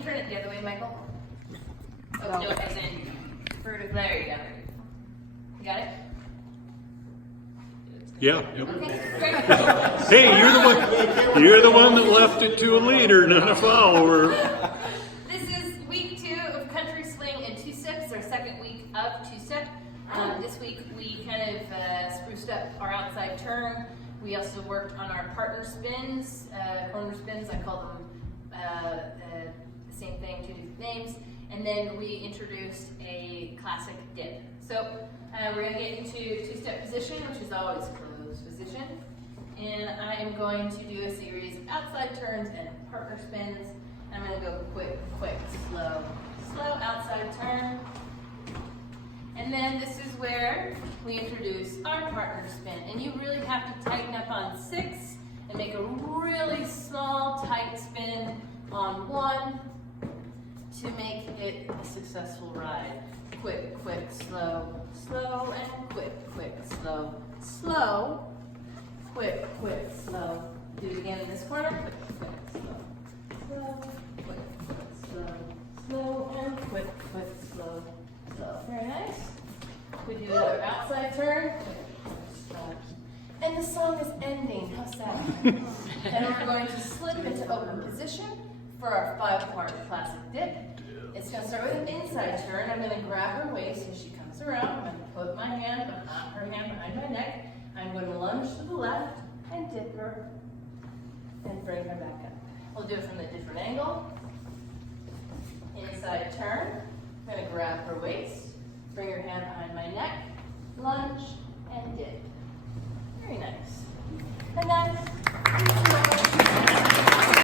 you turn it the other way, Michael? Oh, No. no, as in vertical. There you go. You got it? Yeah. Okay, great. Hey, you're the one that left it to a leader, not a follower. This is week 2 of Country Swing and Two-Steps, our second week of Two-Step. This week we kind of spruced up our outside turn. We also worked on our partner spins, corner spins. I call them the same thing, 2 different names. And then we introduced a classic dip. So we're going to get into two-step position, which is always closed position. And I am going to do a series of outside turns and partner spins. I'm going to go quick, quick, slow, slow outside turn. And then this is where we introduce our partner spin. And you really have to tighten up on 6 and make a really small, tight spin on 1 to make it a successful ride. Quick, quick, slow, slow, and quick, quick, slow, slow, quick, quick, slow. Do it again in this corner. Quick, quick, slow, slow, quick, quick, slow, slow, and quick, quick, slow, slow. Very nice. We do another outside turn. Quick, quick, slow. And the song is ending. How's that? And we're going to slip into open position for our 5-part classic dip. It's going to start with an inside turn. I'm going to grab her waist as she comes around. I'm going to put my hand, her hand behind my neck. I'm going to lunge to the left and dip her and bring her back up. We'll do it from a different angle. Inside turn. I'm going to grab her waist, bring her hand behind my neck, lunge, and dip. Very nice. And that's